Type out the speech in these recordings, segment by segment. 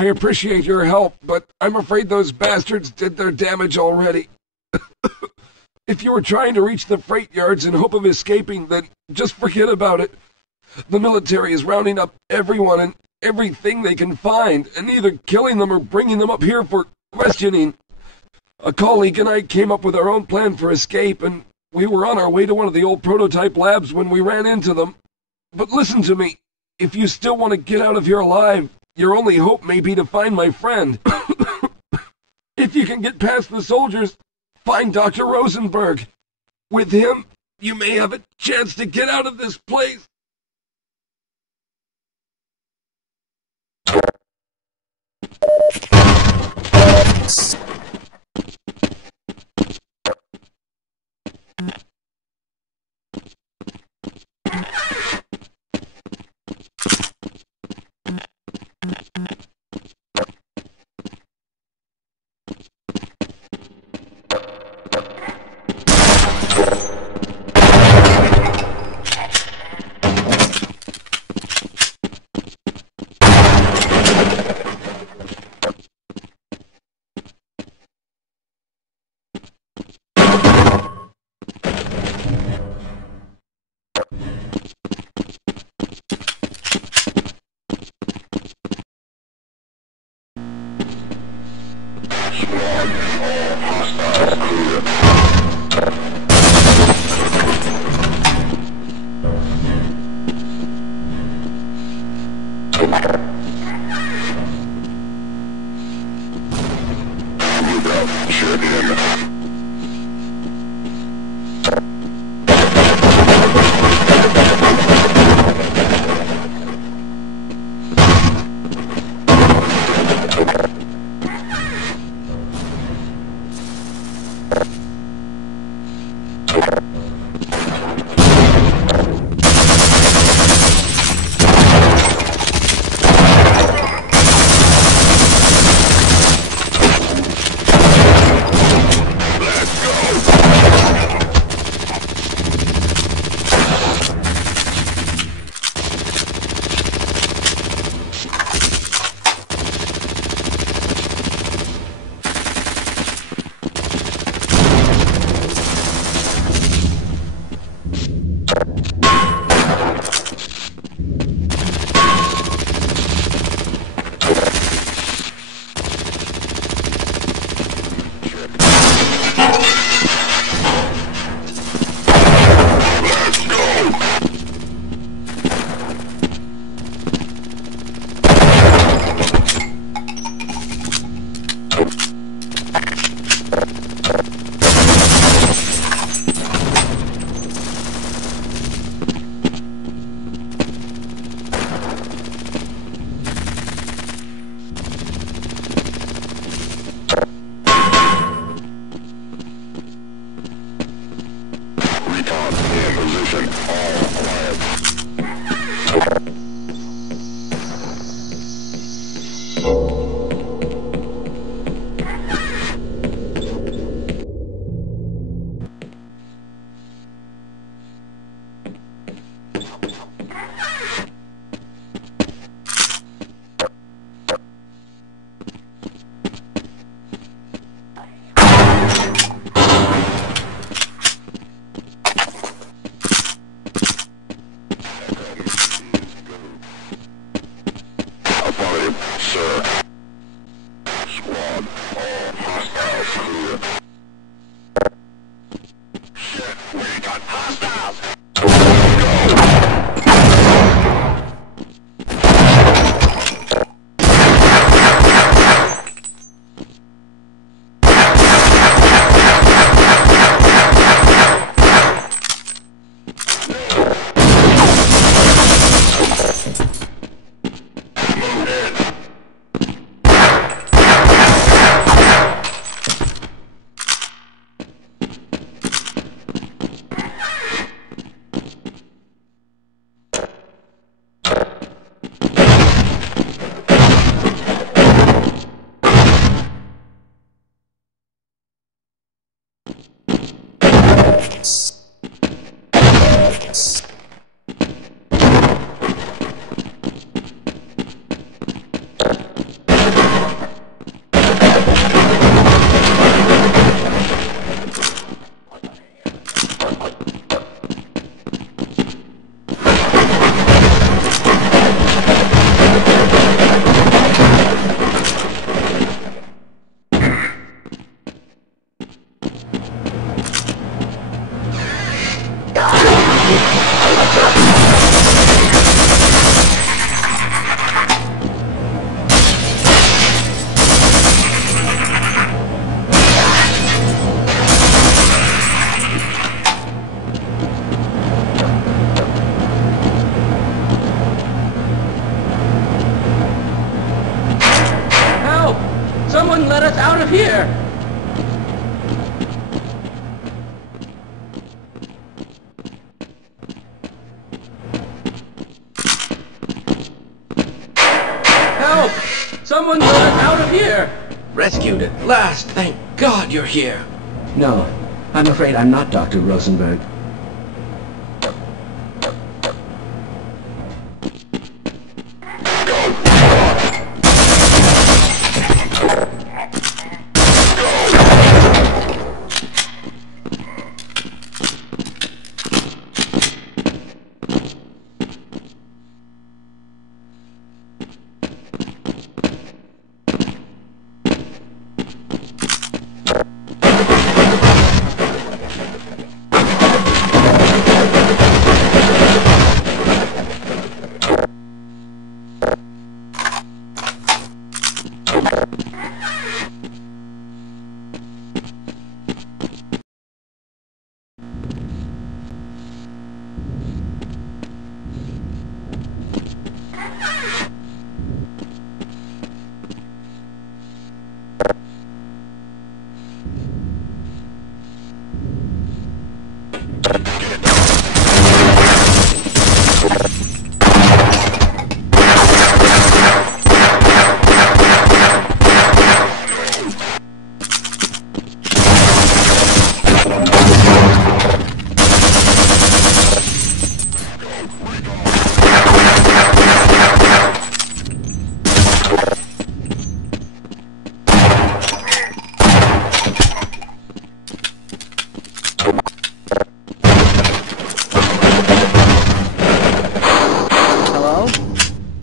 I appreciate your help, but I'm afraid those bastards did their damage already. If you were trying to reach the freight yards in hope of escaping, then just forget about it. The military is rounding up everyone and everything they can find, and either killing them or bringing them up here for questioning. A colleague and I came up with our own plan for escape, and we were on our way to one of the old prototype labs when we ran into them. But listen to me. If you still want to get out of here alive, your only hope may be to find my friend. If you can get past the soldiers, find Dr. Rosenberg. With him, you may have a chance to get out of this place. Someone let us out of here! Help! Someone let us out of here! Rescued at last! Thank God you're here! No, I'm afraid I'm not Dr. Rosenberg.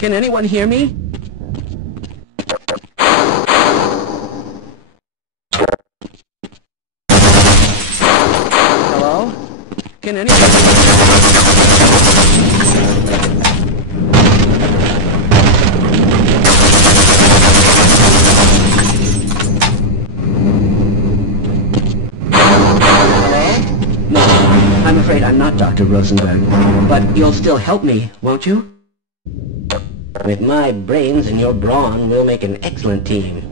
Can anyone hear me? Hello? Can anyone hear me? No, I'm afraid I'm not Dr. Rosenberg. But you'll still help me, won't you? With my brains and your brawn, we'll make an excellent team.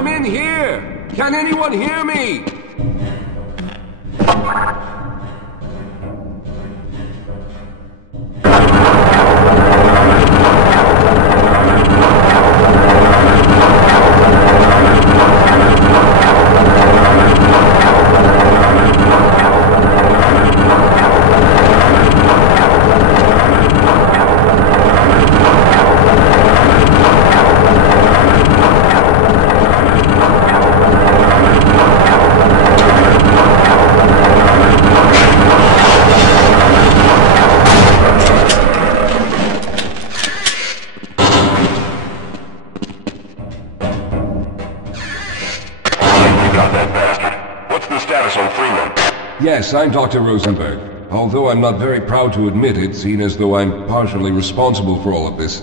I'm in here! Can anyone hear me? Yes, I'm Dr. Rosenberg. Although I'm not very proud to admit it, seeing as though I'm partially responsible for all of this.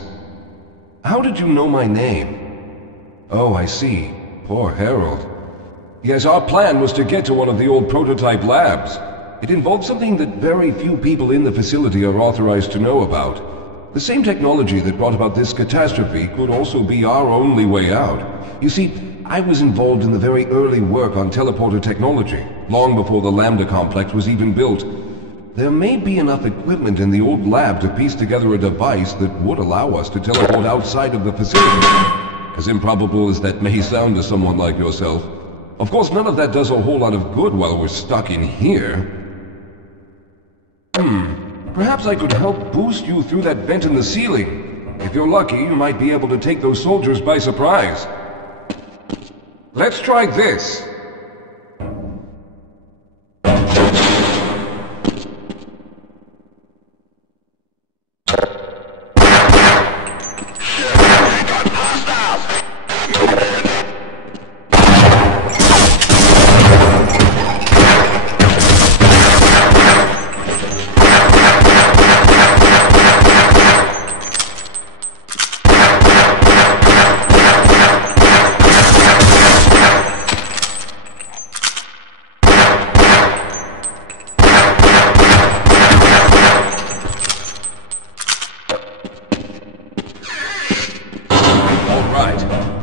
How did you know my name? Oh, I see. Poor Harold. Yes, our plan was to get to one of the old prototype labs. It involved something that very few people in the facility are authorized to know about. The same technology that brought about this catastrophe could also be our only way out. You see, I was involved in the very early work on teleporter technology, long before the Lambda complex was even built. There may be enough equipment in the old lab to piece together a device that would allow us to teleport outside of the facility. As improbable as that may sound to someone like yourself. Of course, none of that does a whole lot of good while we're stuck in here. Perhaps I could help boost you through that vent in the ceiling. If you're lucky, you might be able to take those soldiers by surprise. Let's try this.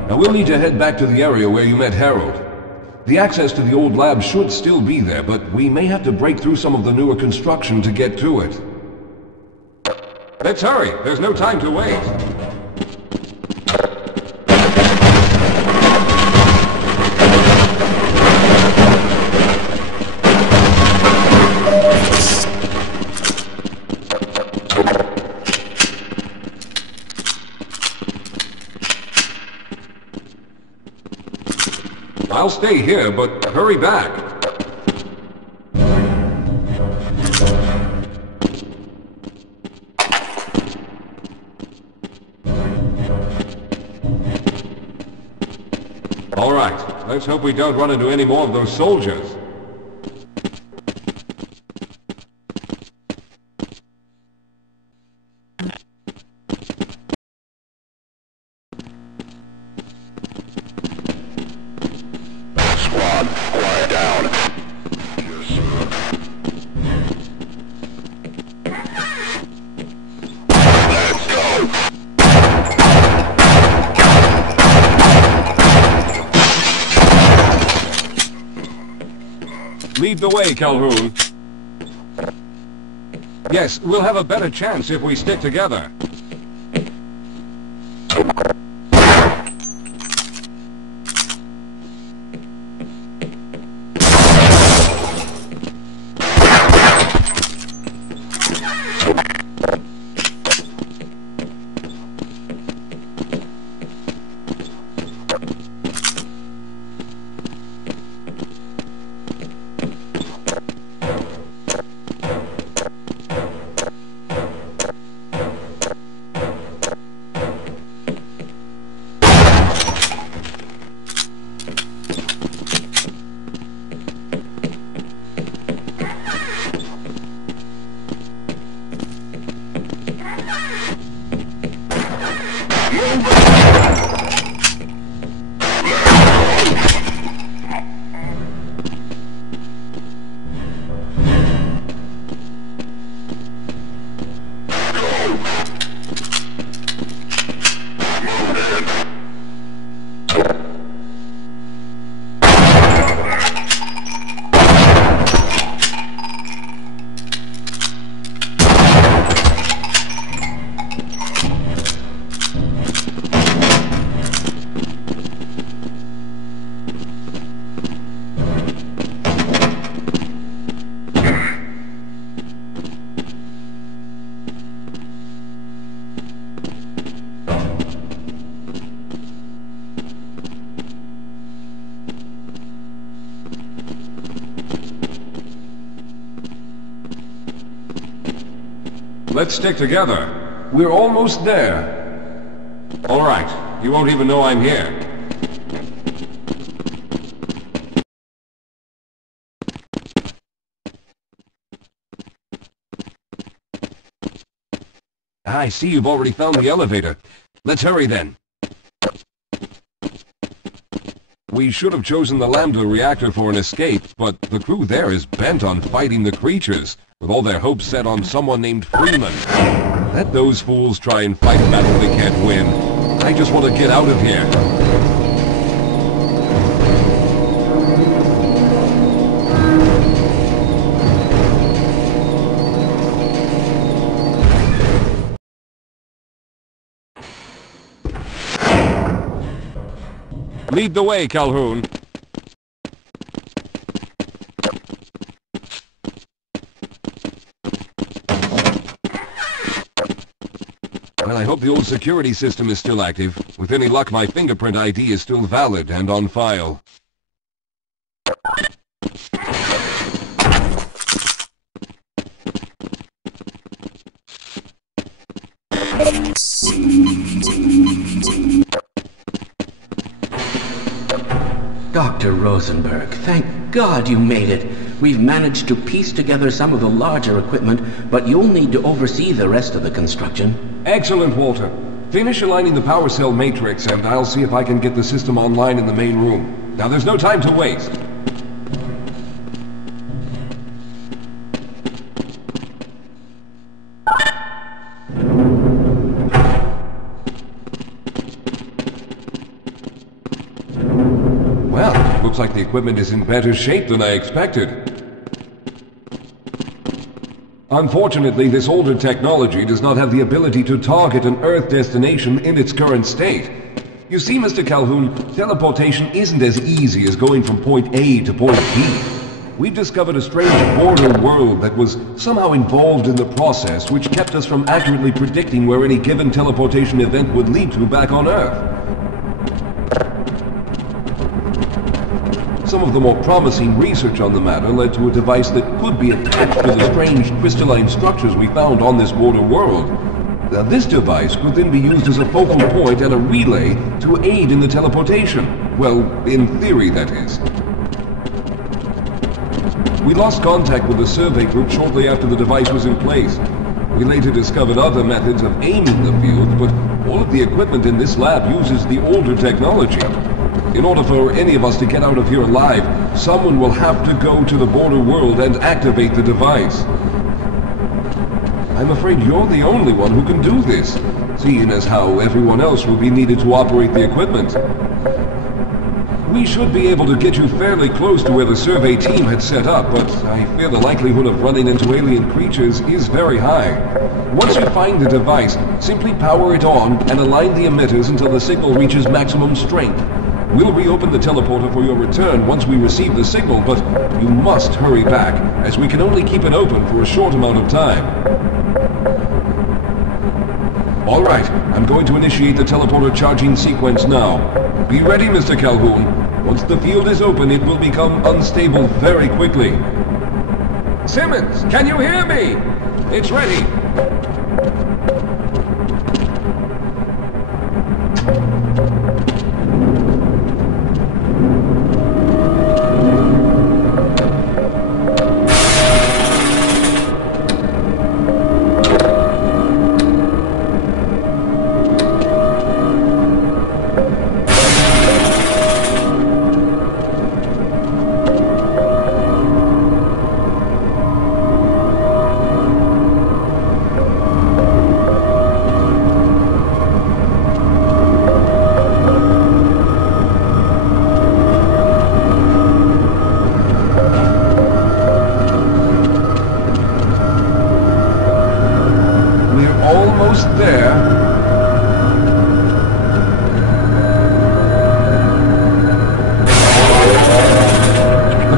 Now we'll need to head back to the area where you met Harold. The access to the old lab should still be there, but we may have to break through some of the newer construction to get to it. Let's hurry. There's no time to wait. I'll stay here, but hurry back. All right, let's hope we don't run into any more of those soldiers. Lead the way, Calhoun. Yes, we'll have a better chance if we stick together. Let's stick together. We're almost there. All right. You won't even know I'm here. I see you've already found the elevator. Let's hurry then. We should have chosen the Lambda reactor for an escape, but the crew there is bent on fighting the creatures, with all their hopes set on someone named Freeman. Let those fools try and fight a battle they can't win. I just want to get out of here. Lead the way, Calhoun. Well, I hope the old security system is still active. With any luck, my fingerprint ID is still valid and on file. Dr. Rosenberg, thank God you made it. We've managed to piece together some of the larger equipment, but you'll need to oversee the rest of the construction. Excellent, Walter. Finish aligning the power cell matrix, and I'll see if I can get the system online in the main room. Now, there's no time to waste. Well, looks like the equipment is in better shape than I expected. Unfortunately, this older technology does not have the ability to target an Earth destination in its current state. You see, Mr. Calhoun, teleportation isn't as easy as going from point A to point B. We've discovered a strange border world that was somehow involved in the process, which kept us from accurately predicting where any given teleportation event would lead to back on Earth. Some of the more promising research on the matter led to a device that could be attached to the strange crystalline structures we found on this border world. Now, this device could then be used as a focal point and a relay to aid in the teleportation. Well, in theory, that is. We lost contact with the survey group shortly after the device was in place. We later discovered other methods of aiming the field, but all of the equipment in this lab uses the older technology. In order for any of us to get out of here alive, someone will have to go to the border world and activate the device. I'm afraid you're the only one who can do this, seeing as how everyone else will be needed to operate the equipment. We should be able to get you fairly close to where the survey team had set up, but I fear the likelihood of running into alien creatures is very high. Once you find the device, simply power it on and align the emitters until the signal reaches maximum strength. We'll reopen the teleporter for your return once we receive the signal, but you must hurry back, as we can only keep it open for a short amount of time. All right, I'm going to initiate the teleporter charging sequence now. Be ready, Mr. Calhoun. Once the field is open, it will become unstable very quickly. Simmons, can you hear me? It's ready.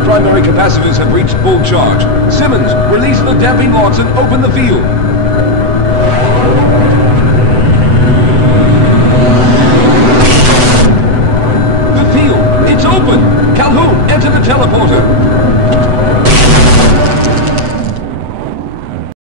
Primary capacitors have reached full charge. Simmons, release the damping locks and open the field. The field, it's open! Calhoun, enter the teleporter.